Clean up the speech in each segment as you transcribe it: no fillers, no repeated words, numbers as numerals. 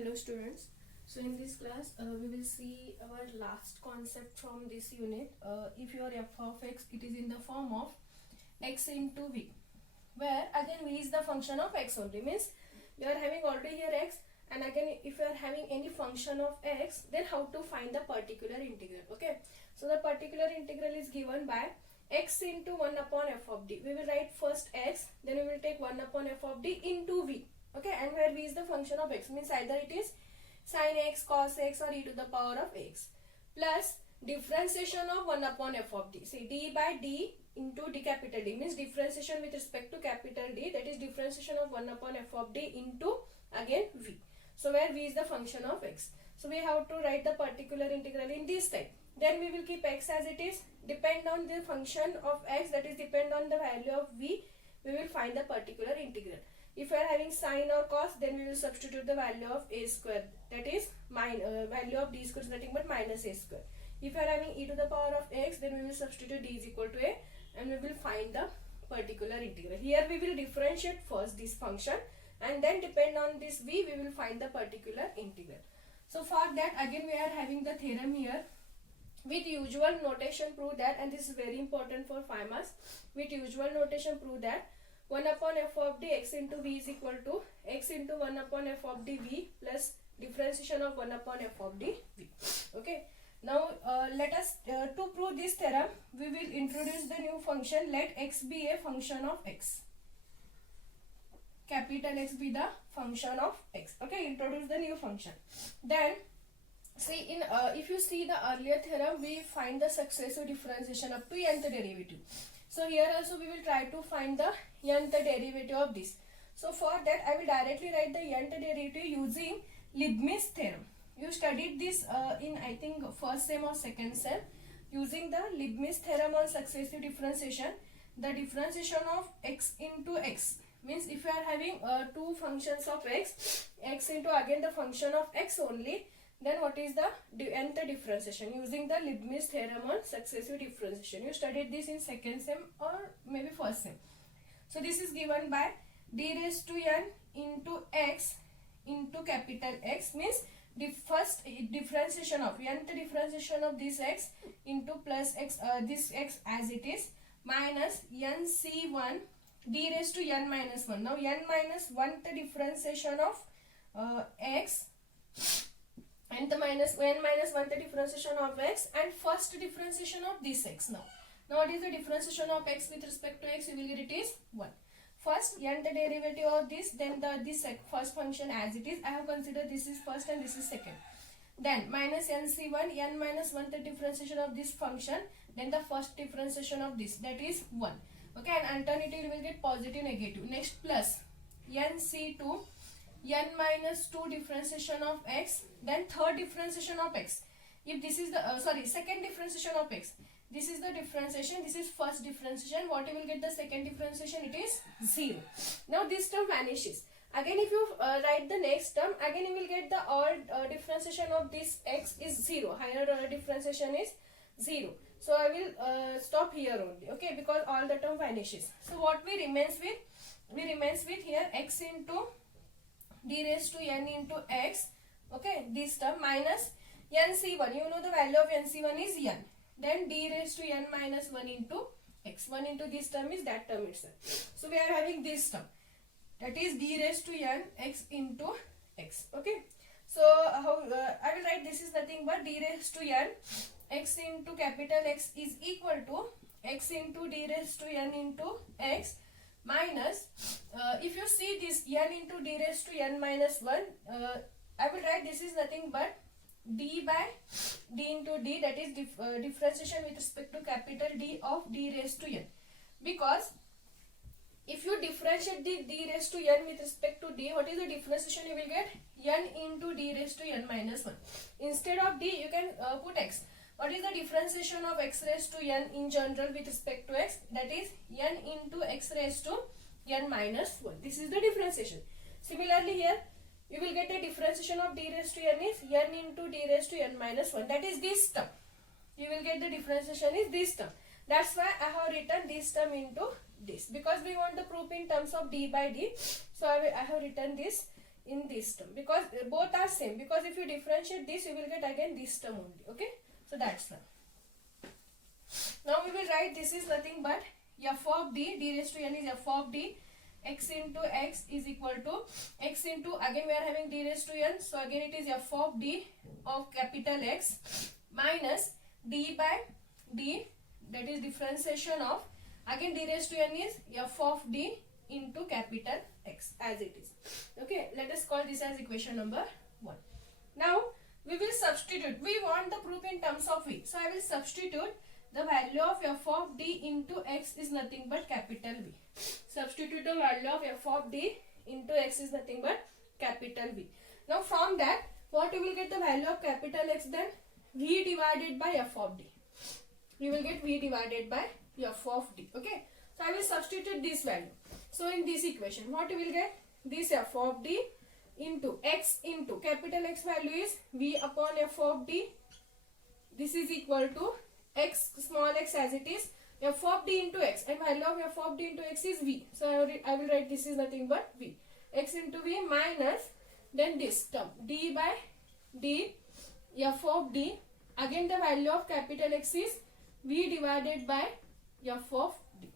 Hello students. So in this class we will see our last concept from this unit. If your f of x, it is in the form of x into v, where again v is the function of x only, means we are having already here x, and again if you are having any function of x, then how to find the particular integral. Okay, so the particular integral is given by x into 1 upon f of d. We will write first x, then we will take 1 upon f of d into v. Okay, and where v is the function of x, means either it is sin x, cos x, or e to the power of x, plus differentiation of 1 upon f of d. See, d by d into d capital D means differentiation with respect to capital D, that is differentiation of 1 upon f of d into again v. So where v is the function of x. So we have to write the particular integral in this type. Then we will keep x as it is, depend on the function of x, that is depend on the value of v, we will find the particular integral. If we are having sine or cos, then we will substitute the value of a square, that is value of d square is nothing but minus a square. If we are having e to the power of x, then we will substitute d is equal to a, and we will find the particular integral. Here we will differentiate first this function, and then depend on this v, we will find the particular integral. So for that, again we are having the theorem here. With usual notation prove that, and this is very important for 5 marks, with usual notation prove that 1 upon f of d x into v is equal to x into 1 upon f of d v plus differentiation of 1 upon f of d v. Okay. Now let us to prove this theorem, we will introduce the new function. Let x be a function of x. Capital X be the function of x. Okay, introduce the new function. Then see, in if you see the earlier theorem, we find the successive differentiation up to nth derivative. So here also we will try to find the nth derivative of this. So for that I will directly write the nth derivative using Leibniz theorem. You studied this in I think first sem or second sem. Using the Leibniz theorem on successive differentiation, the differentiation of x into x, means if you are having two functions of x into again the function of x only, then what is the nth differentiation using the Leibniz theorem on successive differentiation. You studied this in second sem or maybe first sem. So this is given by d raised to n into x into capital X, means the first differentiation of nth differentiation of this x into plus x, this x as it is, minus nc1 d raised to n minus 1. Now n minus 1th differentiation of x, and the minus n minus 1th differentiation of x, and first differentiation of this x. Now what is the differentiation of x with respect to x? You will get it is 1. First nth derivative of this, then this first function as it is. I have considered this is first and this is second. Then minus nc1, n minus 1th differentiation of this function, then the first differentiation of this, that is 1. Okay, and alternative you will get positive, negative. Next plus nc2, n minus 2 differentiation of x, then third differentiation of x. If this is the second differentiation of x, this is the differentiation, this is first differentiation. What you will get the second differentiation? It is 0. Now this term vanishes. Again if you write the next term, again you will get the all differentiation of this x is 0. Higher differentiation is 0. So I will stop here only. Okay, because all the term vanishes. So what we remains with? We remains with here x into d raised to n into x. Okay, this term minus nc1. You know the value of nc1 is n. Then d raised to n minus 1 into x. 1 into this term is that term itself. So we are having this term, that is d raised to n x into x. Okay. So how I will write this is nothing but d raised to n x into capital X is equal to x into d raised to n into x minus if you see this n into d raised to n minus 1, I will write this is nothing but d by d into d, that is differentiation with respect to capital D of d raised to n. Because if you differentiate the d raised to n with respect to d, what is the differentiation you will get? N into d raised to n minus 1. Instead of d, you can put x. What is the differentiation of x raised to n in general with respect to x? That is n into x raised to n minus 1. This is the differentiation. Similarly here, you will get a differentiation of d raised to n is n into d raised to n minus 1. That is this term. You will get the differentiation is this term. That's why I have written this term into this. Because we want the proof in terms of d by d. So I have written this in this term, because both are same, because if you differentiate this you will get again this term only. Okay, so that's why. Now we will write this is nothing but f of d, d raised to n is f of d, x into x is equal to x into, again we are having d raised to n, so again it is f of d of capital X minus d by d, that is differentiation of, again d raised to n is f of d into capital X as it is. Okay, let us call this as equation number 1. Now we will substitute, we want the proof in terms of v, so I will substitute the value of f of d into x is nothing but capital V. Substitute the value of f of d into x is nothing but capital V. Now from that, what you will get the value of capital X, then v divided by f of d. You will get v divided by f of d. Okay, so I will substitute this value. So in this equation, what you will get? This f of d into x into capital X value is v upon f of d. This is equal to x small x as it is, f of d into x, and value of f of d into x is v. So I will write this is nothing but v. X into v minus, then this term d by d f of d, again the value of capital X is v divided by f of d.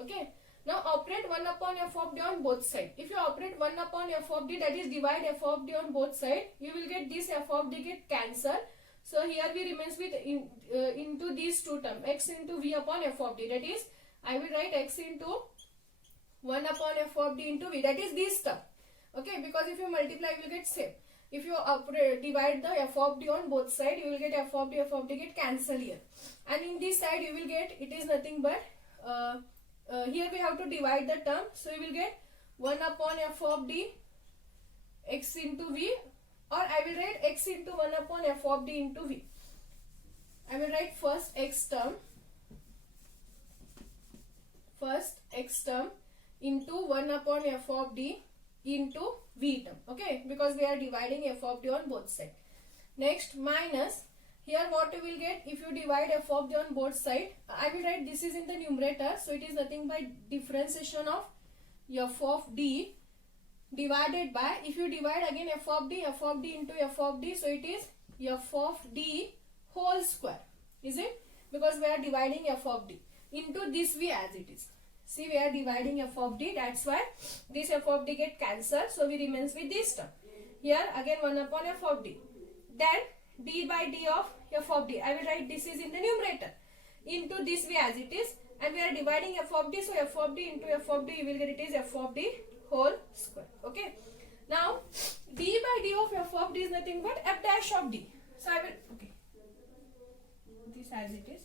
Okay, now operate 1 upon f of d on both sides. If you operate 1 upon f of d, that is divide f of d on both sides, you will get this f of d get cancelled. So here we remains with into these two terms, x into v upon f of d, that is I will write x into 1 upon f of d into v, that is this term. Okay, because if you multiply you will get same. If you divide the f of d on both sides, you will get f of d get cancelled here, and in this side you will get, it is nothing but here we have to divide the term, so you will get 1 upon f of d x into v, or I will write x into 1 upon f of d into v. I will write first x term into 1 upon f of d into v term. Okay, because we are dividing f of d on both sides. Next minus, here what you will get, if you divide f of d on both sides, I will write this is in the numerator, so it is nothing but differentiation of f of d divided by, if you divide again f of d into f of d, so it is f of d whole square, is it? Because we are dividing f of d into this v as it is. See, we are dividing f of d, that's why this f of d get cancelled, so we remains with this term. Here again 1 upon f of d, then d by d of f of d, I will write this is in the numerator, into this v as it is, and we are dividing f of d, so f of d into f of d, you will get it is f of d whole square. Okay, now d by d of f of d is nothing but f dash of d, so I will, okay, this as it is.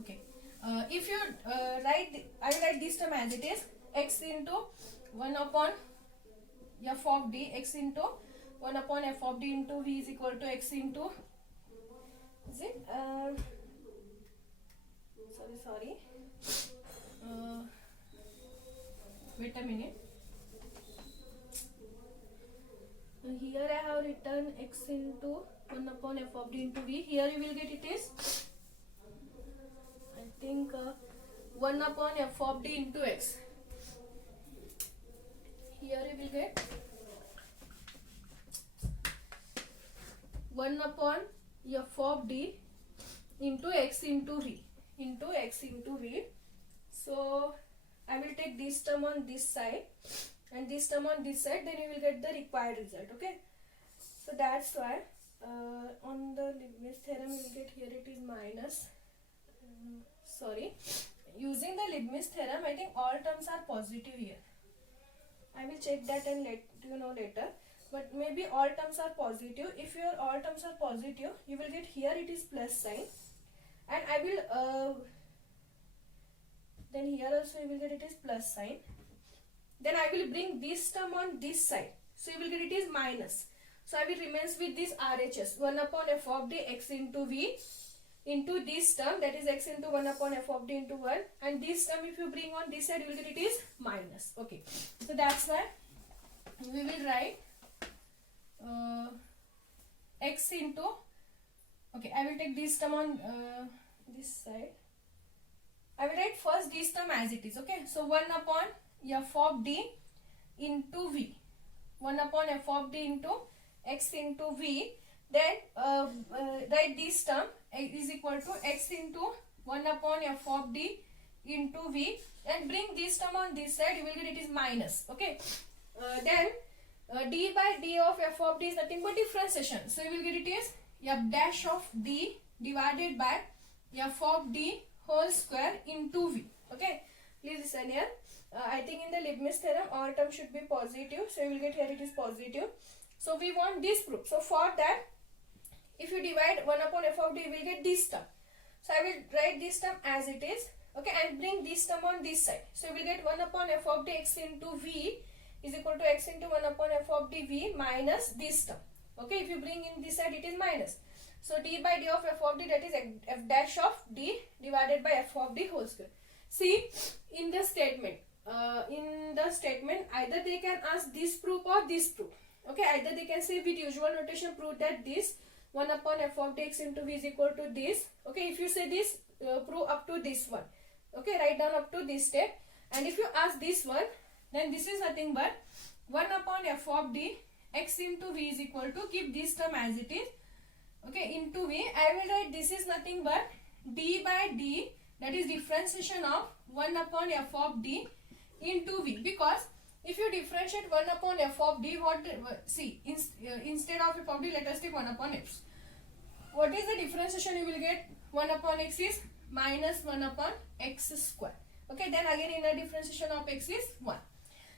Okay, if you write, I will write this term as it is, x into 1 upon f of d, x into 1 upon f of d into v is equal to x into, is it, sorry, wait a minute, here I have written x into 1 upon f of d into v, here you will get it is, I think 1 upon f of d into x, here you will get 1 upon f of d into x into v, so I will take this term on this side and this term on this side, then you will get the required result. Okay, so that's why on the Leibniz theorem you will get, here it is minus, sorry, using the Leibniz theorem I think all terms are positive here. I will check that and let you know later, but maybe all terms are positive. If your all terms are positive, you will get, here it is plus sign, and I will then here also you will get it is plus sign, then I will bring this term on this side, so you will get it is minus, so I will remains with this RHS 1 upon f of d x into v into this term, that is x into 1 upon f of d into 1, and this term if you bring on this side you will get it is minus. Okay, so that's why we will write x into, okay, I will take this term on this side, I will write first this term as it is. Okay, so 1 upon f of d into v. 1 upon f of d into x into v. Then write this term is equal to x into 1 upon f of d into v, and bring this term on this side. You will get it is minus. Okay, then d by d of f of d is nothing but differentiation. So you will get it is f dash of d divided by f of d whole square into v. Okay, please listen here. I think in the Leibniz theorem all term should be positive, so you will get here it is positive. So we want this proof. So for that, if you divide 1 upon f of d, you will get this term. So I will write this term as it is. Okay, and bring this term on this side. So you will get 1 upon f of d x into v is equal to x into 1 upon f of d v minus this term. Okay, if you bring in this side, it is minus. So d by d of f of d, that is f dash of d divided by f of d whole square. See, in the statement, either they can ask this proof or this proof. Okay, either they can say with usual notation prove that this 1 upon f of d x into v is equal to this. Okay, if you say this, prove up to this one. Okay, write down up to this step. And if you ask this one, then this is nothing but 1 upon f of d x into v is equal to, keep this term as it is. Okay, into v, I will write this is nothing but d by d, that is differentiation of 1 upon f of d into v. Because if you differentiate 1 upon f of d, what, see, instead of f of d, let us take 1 upon x. What is the differentiation you will get? 1 upon x is minus 1 upon x square. Okay, then again inner differentiation of x is 1.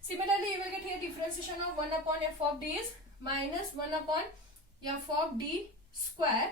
Similarly, you will get here differentiation of 1 upon f of d is minus 1 upon f of d square.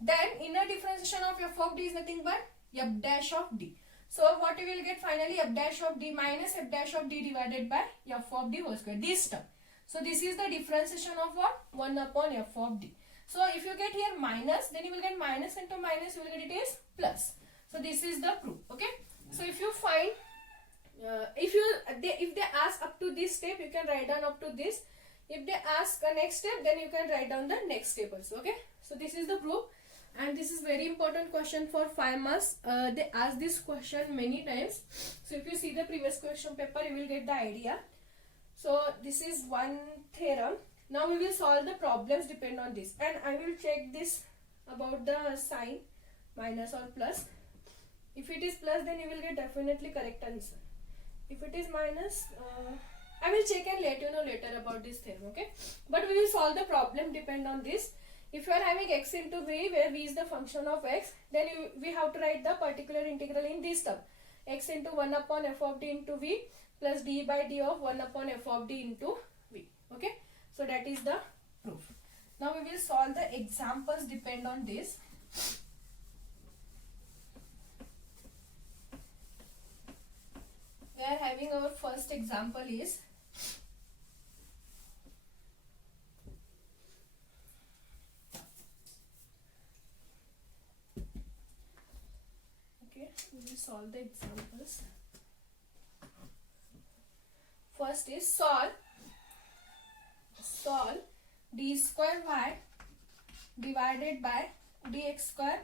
Then inner differentiation of f of d is nothing but f dash of d. So what you will get finally, f dash of d minus f dash of d divided by f of d whole square, this term. So this is the differentiation of what? 1 upon f of d. So if you get here minus, then you will get minus into minus, you will get it is plus. So this is the proof. Okay, so if you find if they ask up to this step, you can write down up to this. If they ask a next step, then you can write down the next step also. Okay, so this is the proof, and this is very important question for 5 marks. They ask this question many times. So if you see the previous question paper, you will get the idea. So this is one theorem. Now we will solve the problems depend on this, and I will check this about the sign, minus or plus. If it is plus, then you will get definitely correct answer. If it is minus, I will check and let you know later about this theorem. Okay, but we will solve the problem depend on this. If you are having x into v, where v is the function of x, then we have to write the particular integral in this term, x into 1 upon f of d into v plus d by d of 1 upon f of d into v. Okay, so that is the proof. Now we will solve the examples depend on this. We are having our first example is we will solve the examples. First is solve d square y divided by dx square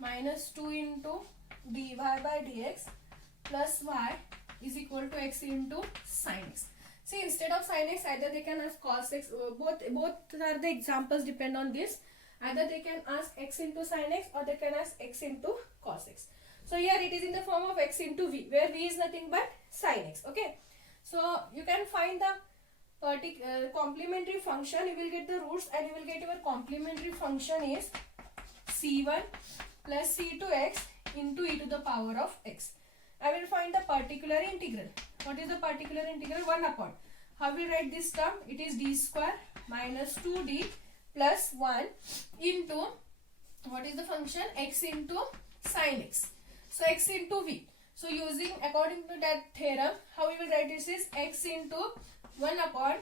minus 2 into dy by dx plus y is equal to x into sin x. See, instead of sin x, either they can ask cos x. Both are the examples depend on this. Either they can ask x into sin x, or they can ask x into cos x. So here it is in the form of x into v, where v is nothing but sin x. Okay, so you can find the complementary function. You will get the roots, and you will get your complementary function is c1 plus c2x into e to the power of x. I will find the particular integral. What is the particular integral? 1 upon. How we write this term? It is d square minus 2d plus 1 into, what is the function? X into sin x. So x into v. So using according to that theorem, how we will write this is x into 1 upon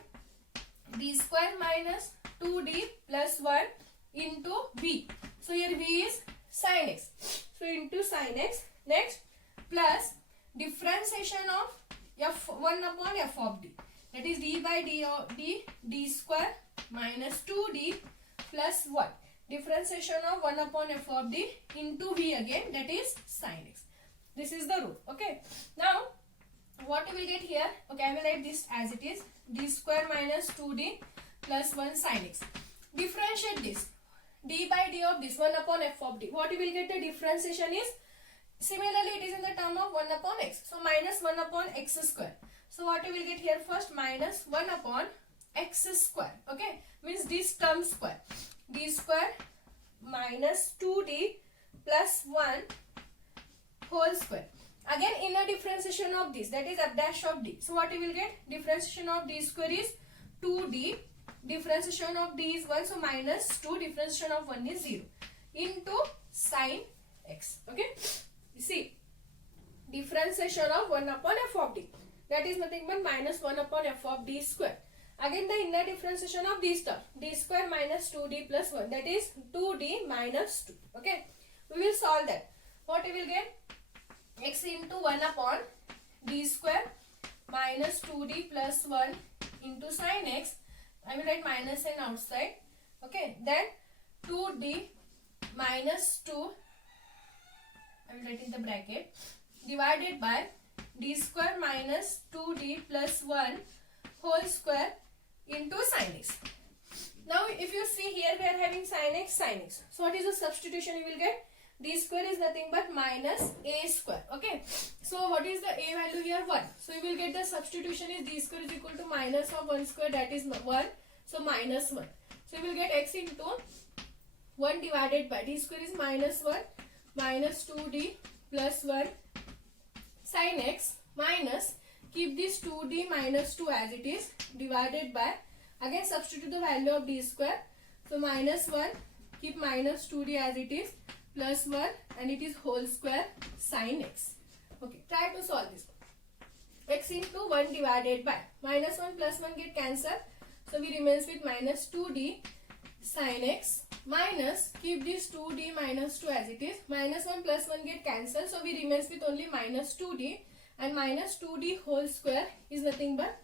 d square minus 2d plus 1 into v. So here v is sin x. So into sin x. Next, plus differentiation of f1 upon f of d. That is d by d of d square minus 2d plus 1. Differentiation of 1 upon f of d into v again, that is sin x. This is the rule. Okay. Now what we will get here? Okay, I will write this as it is. D square minus 2d plus 1 sin x. Differentiate this. D by d of this 1 upon f of d. What you will get the differentiation is, similarly it is in the term of 1 upon x. So minus 1 upon x square. So what you will get here first? Minus 1 upon x square. Okay, means this term square. D square minus 2d plus 1 whole square. Again inner differentiation of this, that is f dash of d. So what you will get? Differentiation of d square is 2d. Differentiation of d is 1. So minus 2. Differentiation of 1 is 0. Into sin x. Okay. You see. Differentiation of 1 upon f of d. That is nothing but minus 1 upon f of d square. Again the inner differentiation of this term. D square minus 2d plus 1. That is 2d minus 2. Okay. We will solve that. What we will get? X into 1 upon d square minus 2d plus 1 into sin x. I will write minus sign outside. Okay. Then 2d minus 2. I will write in the bracket. Divided by d square minus 2d plus 1 whole square into sin x. Now if you see here we are having sin x, sin x. So what is the substitution you will get? D square is nothing but minus a square. Okay. So what is the a value here? 1. So you will get the substitution is d square is equal to minus of 1 square, that is 1. So minus 1. So you will get x into 1 divided by d square is minus 1 minus 2d plus 1 sin x minus, keep this 2d minus 2 as it is, divided by, again substitute the value of d square. So minus 1, keep minus 2d as it is, plus 1, and it is whole square sin x. Okay, try to solve this. X into 1 divided by, minus 1 plus 1 get cancelled. So we remains with minus 2d sin x minus, keep this 2d minus 2 as it is, minus 1 plus 1 get cancelled. So we remains with only minus 2d, and minus 2d whole square is nothing but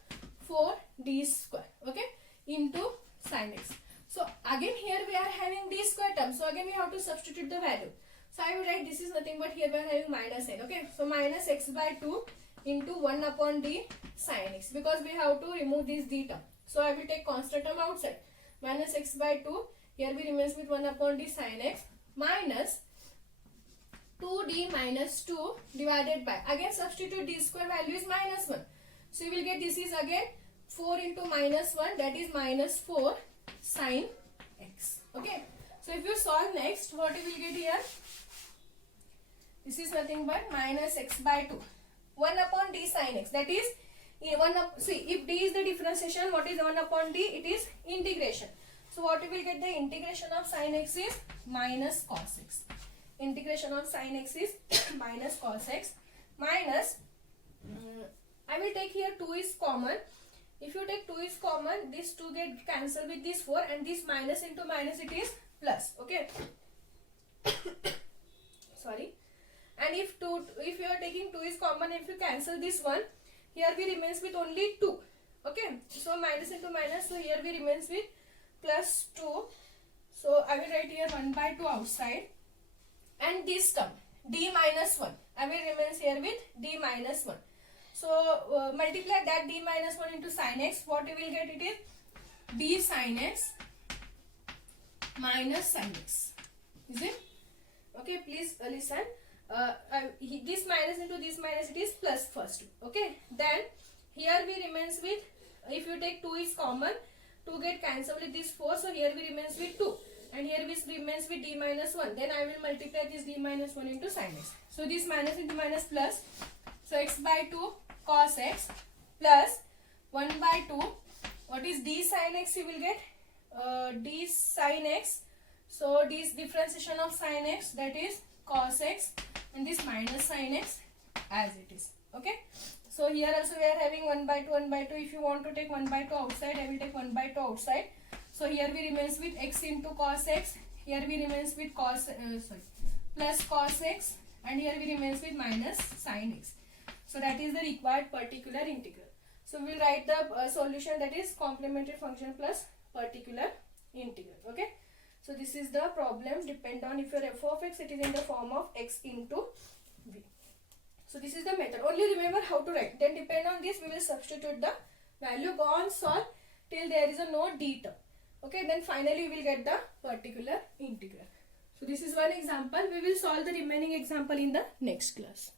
4d square. Okay, into sin x. So again here we are having d square term. So again we have to substitute the value. So I will write this is nothing but here we are having minus n. Okay. So minus x by 2 into 1 upon d sin x. Because we have to remove this d term. So I will take constant term outside. Minus x by 2. Here we remains with 1 upon d sin x. Minus 2d minus 2 divided by. Again substitute d square value is minus 1. So you will get this is again 4 into minus 1, that is minus 4 sin x. Okay. So if you solve next, what you will get here? This is nothing but minus x by 2. 1 upon d sin x. That is, see, if d is the differentiation, what is 1 upon d? It is integration. So what you will get? The integration of sin x is minus cos x. Integration of sin x is minus cos x. Minus, I will take here 2 is common. If you take 2 is common, this 2 get cancelled with this 4, and this minus into minus it is plus. Okay. Sorry. And if you are taking 2 is common, if you cancel this 1, here we remains with only 2. Okay. So minus into minus, so here we remains with plus 2. So I will write here 1 by 2 outside. And this term, d minus 1, I will remains here with d minus 1. So multiply that d minus 1 into sin x. What you will get? It is d sin x minus sin x. Is it? Okay, please listen. This minus into this minus, it is plus first. Okay. Then here we remains with, if you take 2 is common, 2 get cancelled with this 4. So here we remains with 2. And here we remains with d minus 1. Then I will multiply this d minus 1 into sin x. So this minus into minus plus. So x by 2 cos x plus 1 by 2. What is d sin x you will get? D sin x. So this differentiation of sin x, that is cos x, and this minus sin x as it is. Okay. So here also we are having 1 by 2, 1 by 2. If you want to take 1 by 2 outside, I will take 1 by 2 outside. So here we remains with x into cos x. Here we remains with plus cos x, and here we remains with minus sin x. So that is the required particular integral. So we will write the solution, that is complementary function plus particular integral. Okay. So this is the problem. Depend on if your f of x, it is in the form of x into v. So this is the method. Only remember how to write. Then depend on this, we will substitute the value. Go on, solve till there is a no d term. Okay, then finally we will get the particular integral. So this is one example. We will solve the remaining example in the next class.